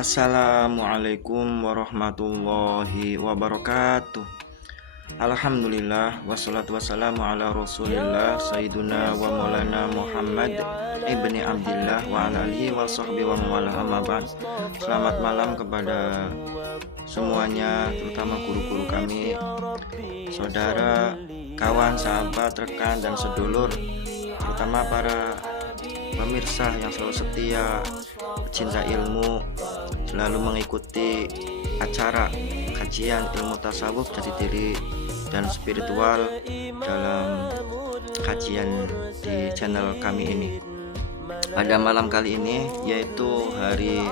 Assalamualaikum warahmatullahi wabarakatuh. Alhamdulillah wassalatu wassalamu ala rasulillah Sayyiduna wa maulana Muhammad ibni Abdillah wa ala alihi wa sahbihi wa mawalah, amma ba'd. Selamat malam kepada semuanya, terutama guru-guru kami, saudara, kawan, sahabat, rekan, dan sedulur, terutama para pemirsa yang selalu setia, pecinta ilmu, selalu mengikuti acara kajian ilmu tasawuf, jati diri, dan spiritual dalam kajian di channel kami ini. Pada malam kali ini, yaitu hari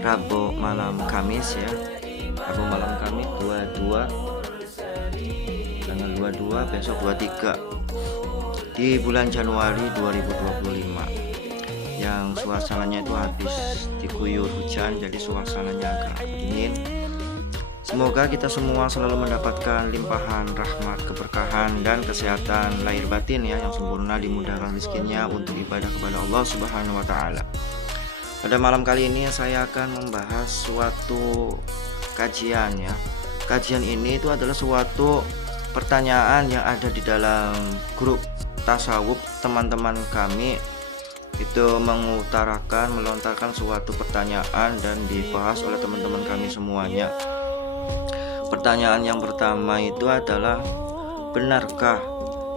Rabu malam Kamis ya, Rabu malam Kamis 22 tanggal 22, besok 23 di bulan Januari 2025, yang suasananya itu habis diguyur hujan, jadi suasananya agak dingin. Semoga kita semua selalu mendapatkan limpahan rahmat, keberkahan, dan kesehatan lahir batin ya, yang sempurna, dimudahkan rezekinya untuk ibadah kepada Allah Subhanahu wa Ta'ala. Pada malam kali ini saya akan membahas suatu kajian ya. Kajian ini itu adalah suatu pertanyaan yang ada di dalam grup tasawuf teman-teman kami, itu melontarkan suatu pertanyaan dan dibahas oleh teman-teman kami semuanya. Pertanyaan yang pertama itu adalah, benarkah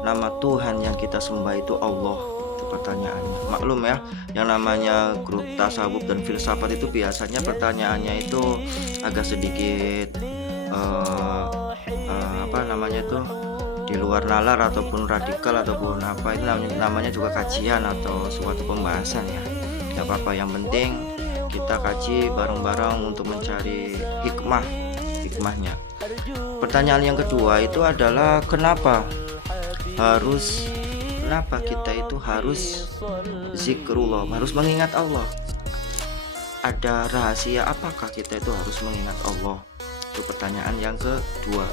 nama Tuhan yang kita sembah itu Allah? Itu pertanyaannya. Maklum ya, yang namanya grup tasawuf dan filsafat itu biasanya pertanyaannya itu agak sedikit di luar nalar ataupun radikal ataupun apa, itu namanya juga kajian atau suatu pembahasan ya. Gak apa-apa, yang penting kita kaji bareng-bareng untuk mencari hikmahnya. Pertanyaan yang kedua itu adalah, kenapa kita itu harus zikrullah, harus mengingat Allah? Ada rahasia apakah kita itu harus mengingat Allah? Itu pertanyaan yang kedua.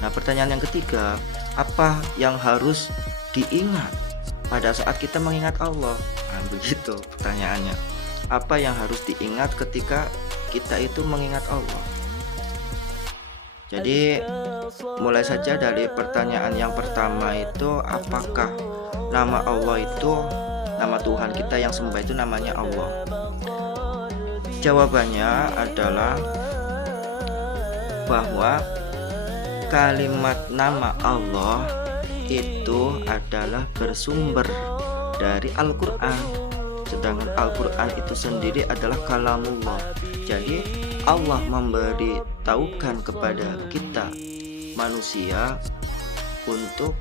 Nah, pertanyaan yang ketiga, apa yang harus diingat pada saat kita mengingat Allah? Nah, begitu pertanyaannya. Apa yang harus diingat ketika kita itu mengingat Allah? Jadi mulai saja dari pertanyaan yang pertama itu, apakah nama Allah itu, nama Tuhan kita yang sembah itu namanya Allah? Jawabannya adalah bahwa kalimat nama Allah itu adalah bersumber dari Al-Quran, sedangkan Al-Quran itu sendiri adalah kalamullah. Jadi Allah memberitahukan kepada kita manusia untuk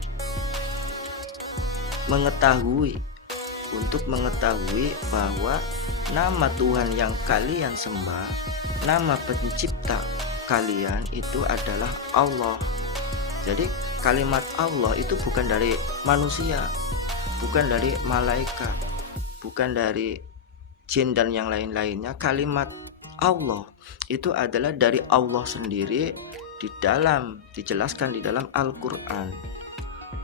mengetahui bahwa nama Tuhan yang kalian sembah, nama pencipta kalian itu adalah Allah. Jadi kalimat Allah itu bukan dari manusia, bukan dari malaikat, bukan dari jin dan yang lain-lainnya. Kalimat Allah itu adalah dari Allah sendiri, dijelaskan di dalam Al-Quran.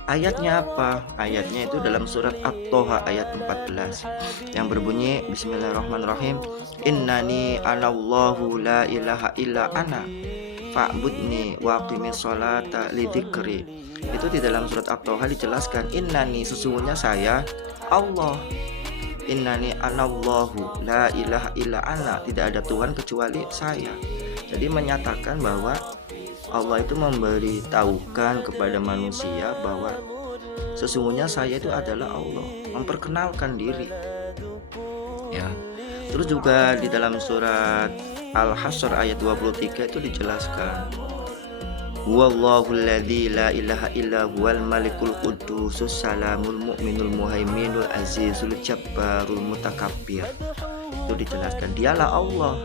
Ayatnya apa? Ayatnya itu dalam surat At-Toha ayat 14 yang berbunyi, Bismillahirrahmanirrahim, Innani anallahu la ilaha illa ana fa'budni wa aqimis sholata lidzikri. Itu di dalam surat At-Toha dijelaskan, innani, sesungguhnya saya Allah, innani anallahu la ilaha illa ana, tidak ada Tuhan kecuali saya. Jadi menyatakan bahwa Allah itu memberitahukan kepada manusia bahwa sesungguhnya saya itu adalah Allah, memperkenalkan diri ya. Terus juga di dalam surat Al-Hasyr ayat 23 itu dijelaskan, Huwallahul ladzi la ilaha illa huwal malikul qudusus salamul mu'minul muhaiminul azizul jabbarul mutakabbir. Itu dijelaskan dialah Allah.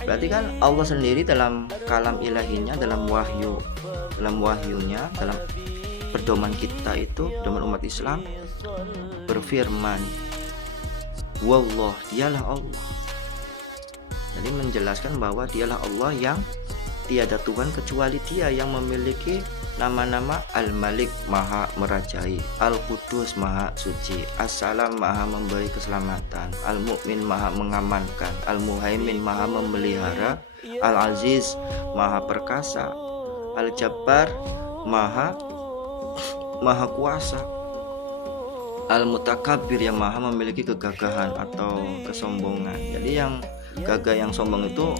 Berarti kan Allah sendiri dalam kalam ilahinya, dalam wahyunya, dalam pedoman kita itu, pedoman umat Islam, berfirman, Wallah, dialah Allah. Jadi menjelaskan bahwa dialah Allah yang tiada Tuhan kecuali Dia yang memiliki nama-nama Al-Malik, maha merajai, Al-Qudus, maha suci, As-Salam, maha memberi keselamatan, Al-Mu'min, maha mengamankan, Al-Muhaimin, maha memelihara, Al-Aziz, maha perkasa, Al-Jabbar, maha kuasa, Al-Mutakabbir, yang maha memiliki kegagahan atau kesombongan. Jadi yang gagah, yang sombong itu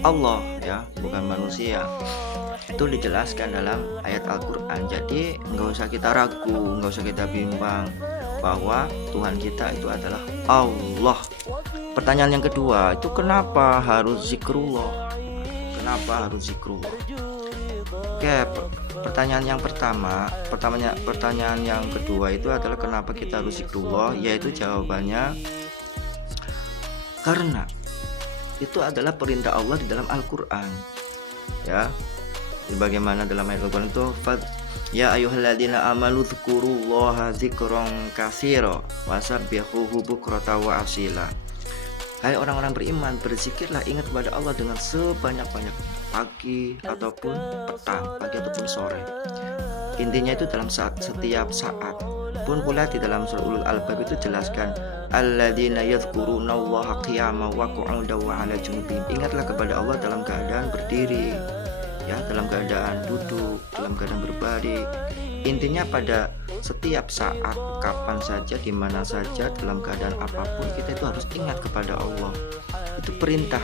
Allah ya, bukan manusia. Itu dijelaskan dalam ayat Al-Quran. Jadi nggak usah kita ragu, nggak usah kita bimbang bahwa Tuhan kita itu adalah Allah. Pertanyaan yang kedua itu, kenapa harus zikrullah? Kenapa harus zikrullah? Oke, pertanyaan yang pertanyaan yang kedua itu adalah kenapa kita harus zikrullah, yaitu jawabannya karena itu adalah perintah Allah di dalam Al-Quran ya. Bagaimana dalam ayat Al-Quran itu, ya ayyuhalladzina amanu dzkurullaha dzikron katsira wasabbihuhu bukratan wa asila. Hai orang-orang beriman, berzikirlah, ingat kepada Allah dengan sebanyak-banyaknya, pagi ataupun petang, pagi ataupun sore. Intinya itu dalam setiap saat. Pun pula di dalam surah Ulul Albab itu jelaskan, alladzina yadhkurunallaha qiyaman wa qu'udan wa 'ala junubihim. Ingatlah kepada Allah dalam keadaan berdiri, ya, dalam keadaan duduk, dalam keadaan berbaring. Intinya pada setiap saat, kapan saja, di mana saja, dalam keadaan apapun, kita itu harus ingat kepada Allah. Itu perintah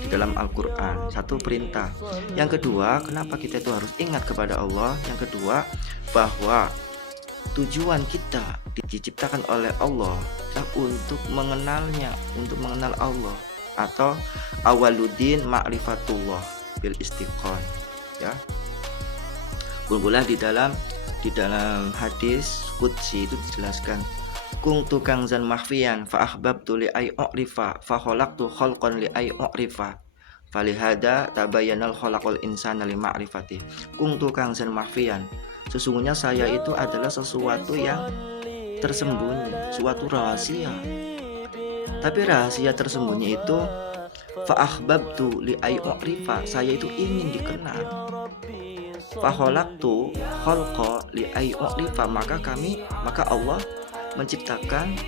di dalam Al-Quran, satu perintah. Yang kedua, kenapa kita itu harus ingat kepada Allah? Yang kedua, bahwa tujuan kita diciptakan oleh Allah untuk mengenalnya, untuk mengenal Allah, atau awaludin ma'rifatullah bil istiqon ya. Pula di dalam hadis qudsi itu dijelaskan, kuntu kangzan mahfiyan fa ahbabtu li ay u'rifa fa khalaqtu khalqan li ay u'rifa falihada tabayyanal khalaqul insana li ma'rifati. Kuntu kangzan mahfiyan, sesungguhnya saya itu adalah sesuatu yang tersembunyi, suatu rahasia. Tapi rahasia tersembunyi itu fa ahbabtu li ay u'rifa, saya itu ingin dikenal. Fa khalaqtu khalqa li ay u'rifa, maka Allah menciptakan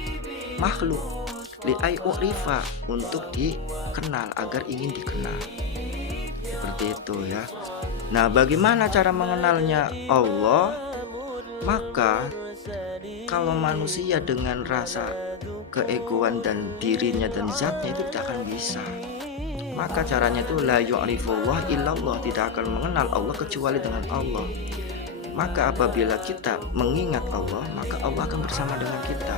makhluk li ay u'rifa, untuk dikenal, agar ingin dikenal. Seperti itu ya. Nah, bagaimana cara mengenalnya Allah? Maka kalau manusia dengan rasa keegoan dan dirinya dan zatnya itu tidak akan bisa. Maka caranya itu la yu'rifullah illallah, tidak akan mengenal Allah kecuali dengan Allah. Maka apabila kita mengingat Allah, maka Allah akan bersama dengan kita.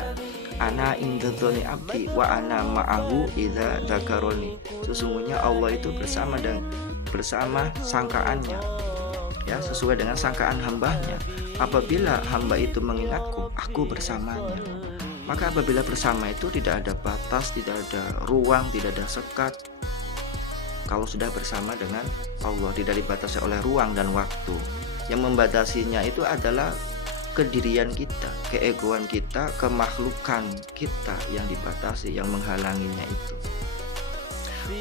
Ana indadzoni abdi wa ana ma'ahu idza dzakaroni. Sesungguhnya Allah itu bersama sangkaannya, ya, sesuai dengan sangkaan hambanya. Apabila hamba itu mengingatku, aku bersamanya. Maka apabila bersama itu tidak ada batas, tidak ada ruang, tidak ada sekat. Kalau sudah bersama dengan Allah, tidak dibatasi oleh ruang dan waktu. Yang membatasinya itu adalah kedirian kita, keegoan kita, kemakhlukan kita yang dibatasi, yang menghalanginya itu.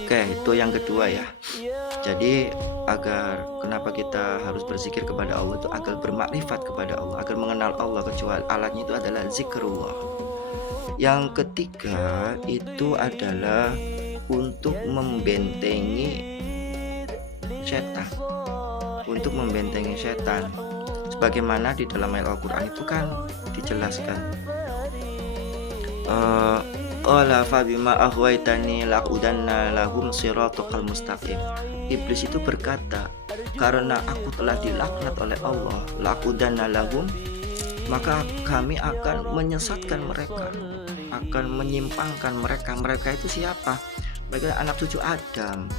Oke, itu yang kedua ya. Jadi kenapa kita harus berzikir kepada Allah itu agar bermakrifat kepada Allah, agar mengenal Allah, kecuali alatnya itu adalah zikrullah. Yang ketiga itu adalah untuk membentengi setan, untuk membentengi setan. Sebagaimana di dalam ayat Al-Quran itu kan dijelaskan, qala fa bima aghwaytani laqudanna lahum siratal mustaqim. Iblis itu berkata, karena aku telah dilaknat oleh Allah, laqudanna lahum, maka kami akan menyesatkan mereka, akan menyimpangkan mereka. Mereka itu siapa? Mereka anak cucu Adam.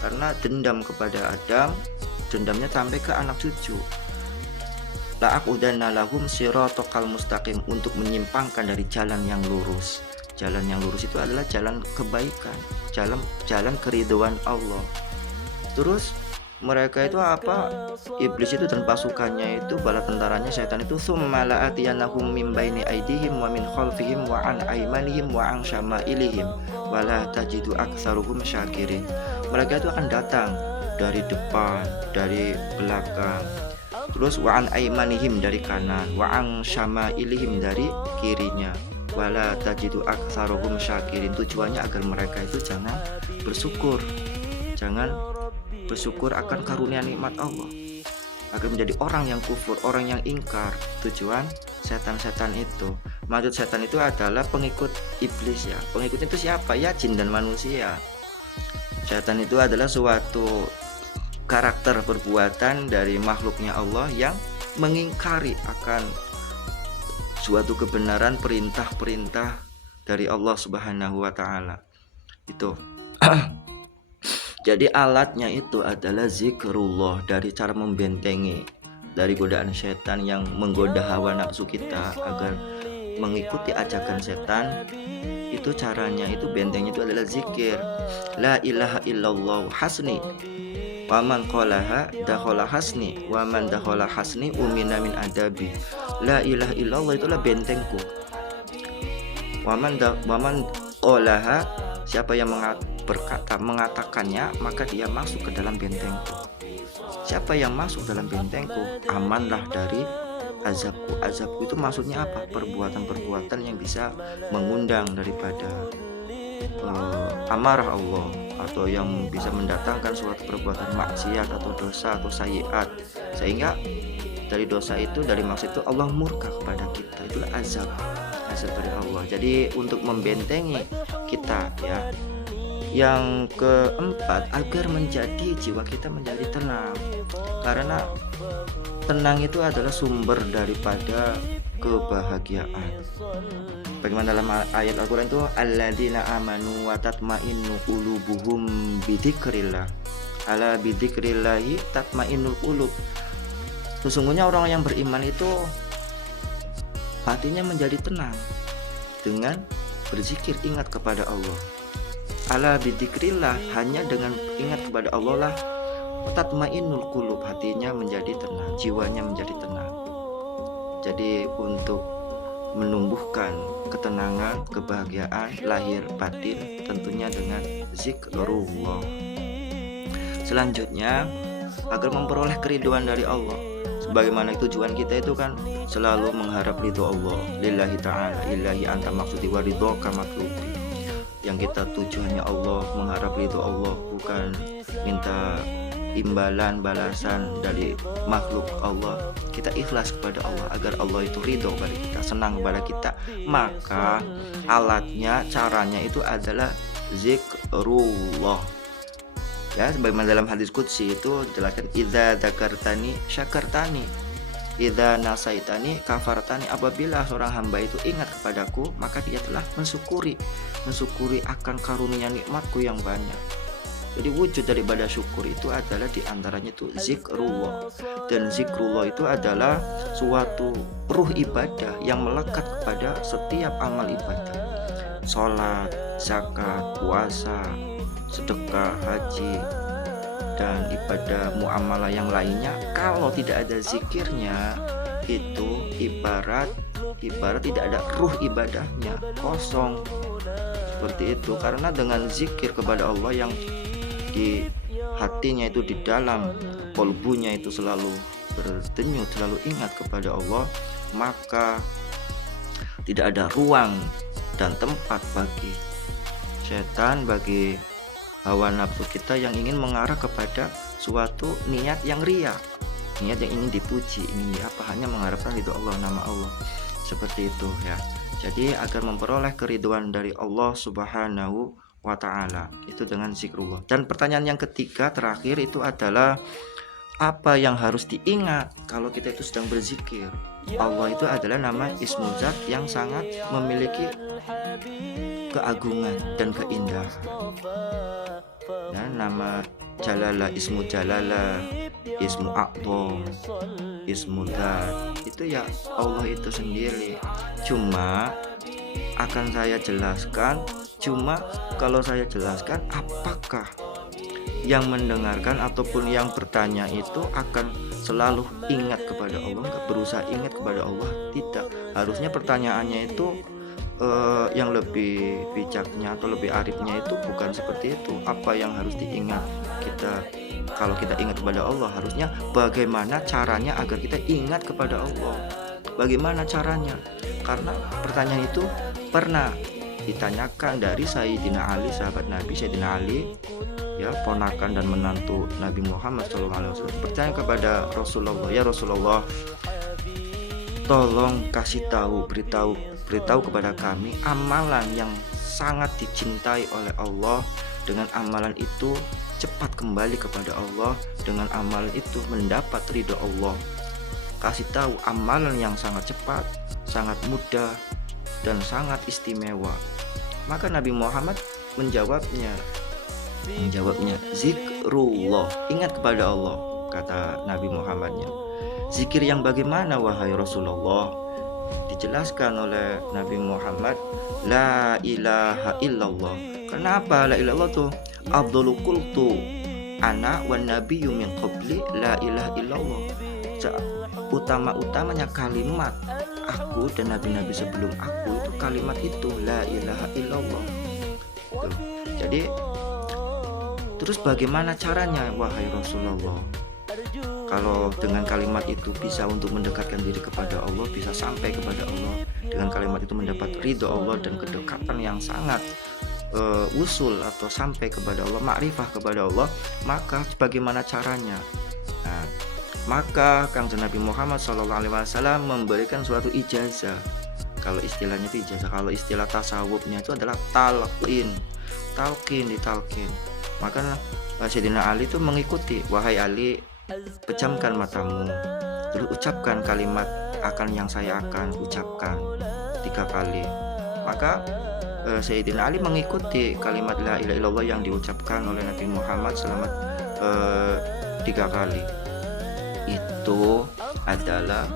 Karena dendam kepada Adam, dendamnya sampai ke anak cucu. La'aqudanna lahum siratal mustaqim, untuk menyimpangkan dari jalan yang lurus. Jalan yang lurus itu adalah jalan kebaikan, jalan keridhaan Allah. Terus mereka itu apa? Iblis itu dan pasukannya itu, bala tentaranya setan itu, tsumma la'atiyannahum min baini aydihim wa min khalfihim wa an aymanihim wa an syama'ilihim wa la tajidu aktsaruhum syakirin. Mereka itu akan datang dari depan, dari belakang. Terus wa an aimanihim dari kanan, wa an syama'ilihim dari kirinya. Wala tajidu aktsarohum syakirin. Tujuannya agar mereka itu jangan bersyukur akan karunia nikmat Allah, agar menjadi orang yang kufur, orang yang ingkar. Tujuan setan-setan itu, maksud setan itu adalah pengikut iblis ya. Pengikutnya itu siapa ya? Jin dan manusia. Setan itu adalah suatu karakter perbuatan dari makhluknya Allah yang mengingkari akan suatu kebenaran perintah-perintah dari Allah Subhanahu wa taala. Itu. Jadi alatnya itu adalah zikrullah, dari cara membentengi dari godaan setan yang menggoda hawa nafsu kita agar mengikuti ajakan setan. Itu caranya, itu bentengnya itu adalah zikir. La ilaha illallah hasni wa man qalaha dakhala hasni wa man dakhala hasni umina min adabi. La ilaha illallah itulah bentengku. Wa man qalaha, siapa yang mengatakannya, maka dia masuk ke dalam bentengku. Siapa yang masuk dalam bentengku amanlah dari azabku. Azabku itu maksudnya apa? Perbuatan-perbuatan yang bisa mengundang daripada amarah Allah, atau yang bisa mendatangkan suatu perbuatan maksiat atau dosa atau sayiat, sehingga dari dosa itu, dari maksiat itu Allah murka kepada kita. Itulah azab dari Allah. Jadi untuk membentengi kita ya. Yang keempat, agar menjadi jiwa kita menjadi tenang, karena tenang itu adalah sumber daripada kebahagiaan. Bagaimana dalam ayat Al-Quran itu, alladzina amanu wa tatma'innu qulubuhum bidzikrillah, ala bidzikrillahi tatma'innul qulub. Sesungguhnya orang yang beriman itu hatinya menjadi tenang dengan berzikir, ingat kepada Allah. Ala bidzikrillah, hanya dengan ingat kepada Allah lah tatmainnul qulub, hatinya menjadi tenang, jiwanya menjadi tenang. Jadi untuk menumbuhkan ketenangan, kebahagiaan lahir batin tentunya dengan zikrullah. Selanjutnya, agar memperoleh keriduan dari Allah. Sebagaimana tujuan kita itu kan selalu mengharap ridho Allah. Lillahi ta'ala ilahi anta maksudi wa ridhoka matlubi. Yang kita tujuannya Allah, mengharap ridho Allah, bukan minta imbalan balasan dari makhluk Allah. Kita ikhlas kepada Allah agar Allah itu ridho kepada kita, senang kepada kita. Maka alatnya, caranya itu adalah zikrullah ya. Sebagaimana dalam hadis qudsi itu dijelaskan, idza dzakartani syakartani, idza nasaitani kafartani. Apabila seorang hamba itu ingat kepadaku, maka dia telah mensyukuri akan karunia nikmatku yang banyak. Jadi wujud daripada syukur itu adalah diantaranya itu zikrullah. Dan zikrullah itu adalah suatu ruh ibadah yang melekat kepada setiap amal ibadah. Sholat, zakat, puasa, sedekah, haji, dan ibadah muamalah yang lainnya. Kalau tidak ada zikirnya, itu ibarat tidak ada ruh ibadahnya, kosong. Seperti itu. Karena dengan zikir kepada Allah yang di hatinya itu, di dalam kolbunya itu selalu berdenyut, selalu ingat kepada Allah, maka tidak ada ruang dan tempat bagi setan, bagi hawa nafsu kita yang ingin mengarah kepada suatu niat yang ria, niat yang ingin dipuji, ingin hanya mengharapkan ridho Allah, nama Allah. Seperti itu ya. Jadi agar memperoleh keriduan dari Allah Subhanahu wa ta'ala, itu dengan zikrullah. Dan pertanyaan yang ketiga terakhir itu adalah, apa yang harus diingat kalau kita itu sedang berzikir? Allah itu adalah nama ismu zat yang sangat memiliki keagungan dan keindahan. Dan nama jalala, ismu jalala, ismu a'dham, ismu zat, itu ya Allah itu sendiri. Cuma akan saya jelaskan, kalau saya jelaskan, apakah yang mendengarkan ataupun yang bertanya itu akan selalu ingat kepada Allah, berusaha ingat kepada Allah? Tidak. Harusnya pertanyaannya itu yang lebih bijaknya atau lebih arifnya itu bukan seperti itu. Apa yang harus diingat kita kalau kita ingat kepada Allah, harusnya bagaimana caranya agar kita ingat kepada Allah. Bagaimana caranya? Karena pertanyaan itu pernah ditanyakan dari Sayyidina Ali, sahabat Nabi Sayyidina Ali, ya, ponakan dan menantu Nabi Muhammad SAW, bertanya kepada Rasulullah, ya Rasulullah, tolong kasih tahu, beritahu kepada kami amalan yang sangat dicintai oleh Allah. Dengan amalan itu cepat kembali kepada Allah, dengan amalan itu mendapat ridho Allah. Kasih tahu amalan yang sangat cepat, sangat mudah, dan sangat istimewa. Maka Nabi Muhammad menjawabnya zikrullah, ingat kepada Allah, kata Nabi Muhammadnya. Zikir yang bagaimana wahai Rasulullah? Dijelaskan oleh Nabi Muhammad, la ilaha illallah. Kenapa la ilaha illallah tuh? Afdalu qultu ana wan nabiyyu min qabli la ilaha illallah. Utama-utamanya kalimat aku dan nabi-nabi sebelum aku itu kalimat itu la ilaha illallah. Tuh. Jadi terus bagaimana caranya wahai Rasulullah? Kalau dengan kalimat itu bisa untuk mendekatkan diri kepada Allah, bisa sampai kepada Allah, dengan kalimat itu mendapat ridho Allah dan kedekatan yang sangat usul atau sampai kepada Allah, makrifah kepada Allah, maka bagaimana caranya? Nah, maka Kanjeng Nabi Muhammad SAW memberikan suatu ijazah. Kalau istilahnya itu ijazah, kalau istilah tasawufnya itu adalah talqin, ditalqin. Maka Sayyidina Ali itu mengikuti, wahai Ali, pejamkan matamu, terus ucapkan kalimat yang saya akan ucapkan 3 kali. Maka Sayyidina Ali mengikuti kalimat la ilaha illallah yang diucapkan oleh Nabi Muhammad selama 3 kali. Itu adalah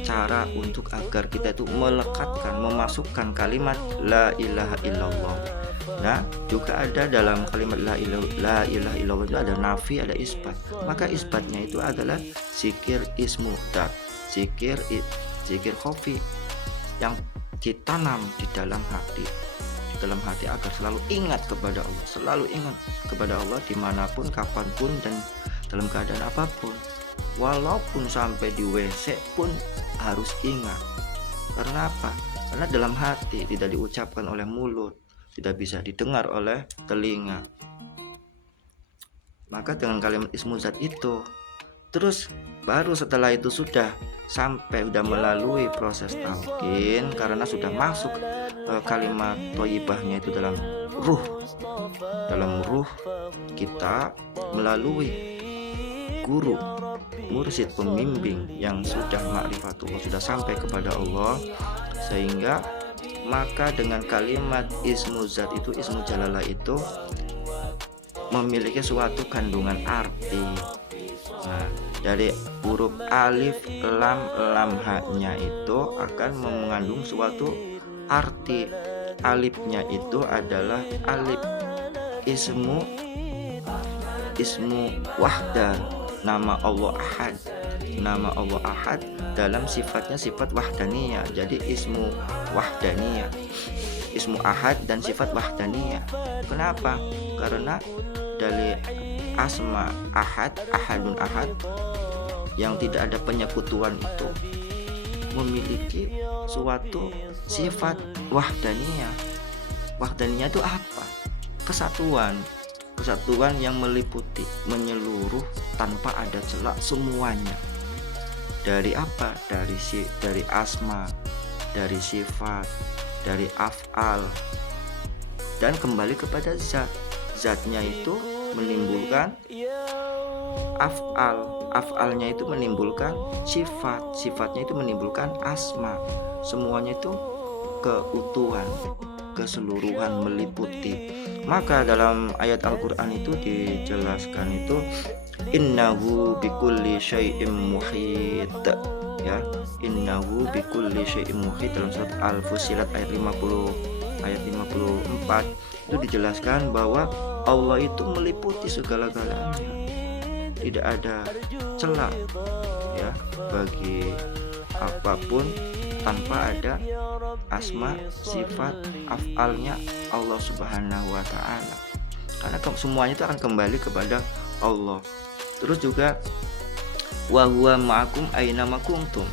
cara untuk agar kita itu melekatkan, memasukkan kalimat la ilaha illallah. Nah, juga ada dalam kalimat la ilaha illallah itu ada nafi, ada isbat. Maka isbatnya itu adalah zikir ismu dat, zikir khafi yang ditanam di dalam hati agar selalu ingat kepada Allah, selalu ingat kepada Allah dimanapun, kapanpun, dan dalam keadaan apapun. Walaupun sampai di WC pun harus ingat. Karena apa? Karena dalam hati, tidak diucapkan oleh mulut, tidak bisa didengar oleh telinga. Maka dengan kalimat ismu zat itu, terus baru setelah itu sudah melalui proses talqin, karena sudah masuk kalimat thayyibahnya itu dalam ruh kita, melalui guru, mursyid, pembimbing yang sudah ma'rifatullah, sudah sampai kepada Allah, sehingga maka dengan kalimat ismu zat itu, ismu jalalah itu memiliki suatu kandungan arti. Nah, dari huruf alif lam ha-nya itu akan mengandung suatu arti. Alifnya itu adalah alif ismu wahdah, nama Allah ahad. Nama Allah ahad dalam sifatnya sifat wahdaniyah. Jadi ismu wahdaniyah, ismu ahad dan sifat wahdaniyah. Kenapa? Karena dari asma ahad, ahadun ahad, yang tidak ada penyekutuan itu memiliki suatu sifat wahdaniyah. Wahdaniyah itu apa? Kesatuan yang meliputi, menyeluruh, tanpa ada celah semuanya. Dari apa? Dari asma, dari sifat, dari af'al, dan kembali kepada zat. Zatnya itu menimbulkan af'alnya itu menimbulkan sifat, sifatnya itu menimbulkan asma. Semuanya itu keutuhan, keseluruhan, meliputi. Maka dalam ayat Al-Quran itu dijelaskan itu innahu bikulli syai'im muhit, ya, innahu bikulli syai'im muhit. Dalam surat Al-Fussilat ayat 54 itu dijelaskan bahwa Allah itu meliputi segala-galanya, tidak ada celah, ya, bagi apapun tanpa ada asma, sifat, af'alnya Allah Subhanahu wa ta'ala. karena semuanya itu akan kembali kepada Allah. Terus juga wa huwa ma'akum aina ma kuntum.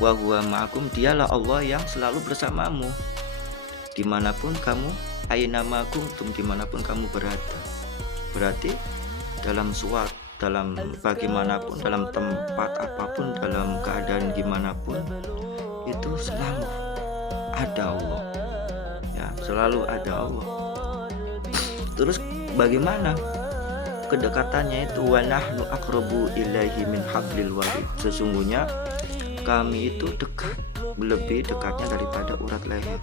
Wa huwa ma'akum, dialah Allah yang selalu bersamamu dimanapun kamu, aina ma kuntum, dimanapun kamu berada. Berarti dalam bagaimanapun, dalam tempat apapun, dalam keadaan gimana pun, itu selalu ada Allah, ya, selalu ada Allah. Terus bagaimana kedekatannya itu? Wa nahnu aqrabu ilaihi min hablil warid. Sesungguhnya kami itu dekat, lebih dekatnya daripada urat leher.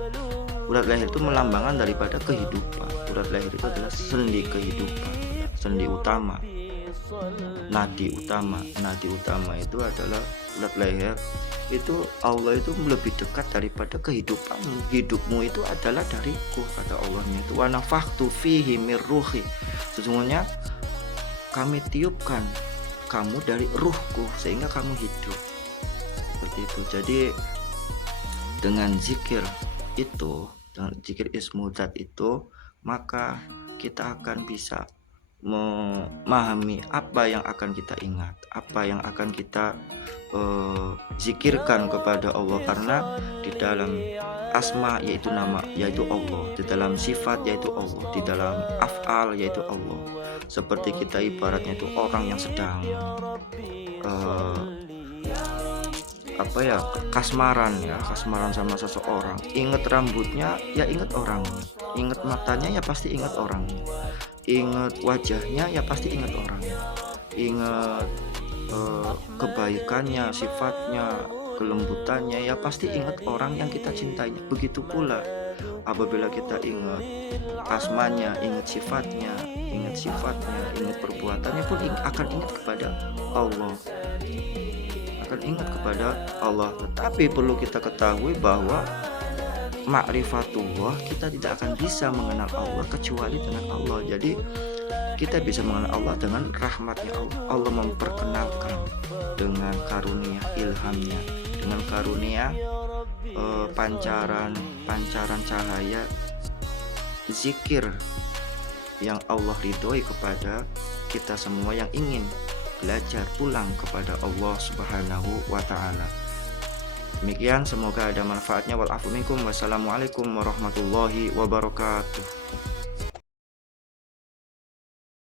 Urat leher itu melambangkan daripada kehidupan. Urat leher itu adalah sendi kehidupan, sendi utama, nadi utama. Nadi utama itu adalah urat leher. Itu Allah itu lebih dekat daripada kehidupanmu. Hidupmu itu adalah dariku, kata Allahnya itu. Wa nafakhtu fihi mir ruhi. Sesungguhnya kami tiupkan kamu dari ruhku sehingga kamu hidup. Seperti itu. Jadi dengan zikir itu, dengan zikir ismu zat itu, maka kita akan bisa memahami apa yang akan kita ingat, apa yang akan kita zikirkan kepada Allah. Karena di dalam asma yaitu nama, yaitu Allah, di dalam sifat yaitu Allah, di dalam af'al yaitu Allah. Seperti kita ibaratnya itu orang yang sedang kasmaran sama seseorang. Ingat rambutnya ya ingat orangnya, ingat matanya ya pasti ingat orangnya, ingat wajahnya ya pasti ingat orangnya, ingat kebaikannya, sifatnya, kelembutannya ya pasti ingat orang yang kita cintai. Begitu pula apabila kita ingat asmanya, ingat sifatnya, ingat perbuatannya pun akan ingat kepada Allah, ingat kepada Allah. Tetapi perlu kita ketahui bahwa ma'rifatullah, kita tidak akan bisa mengenal Allah kecuali dengan Allah. Jadi kita bisa mengenal Allah dengan rahmatnya Allah. Allah memperkenalkan dengan karunia ilhamnya, dengan karunia pancaran cahaya zikir yang Allah ridhoi kepada kita semua yang ingin belajar pulang kepada Allah Subhanahu wa ta'ala. Demikian, semoga ada manfaatnya. Wal afu minkum. Wassalamualaikum warahmatullahi wabarakatuh.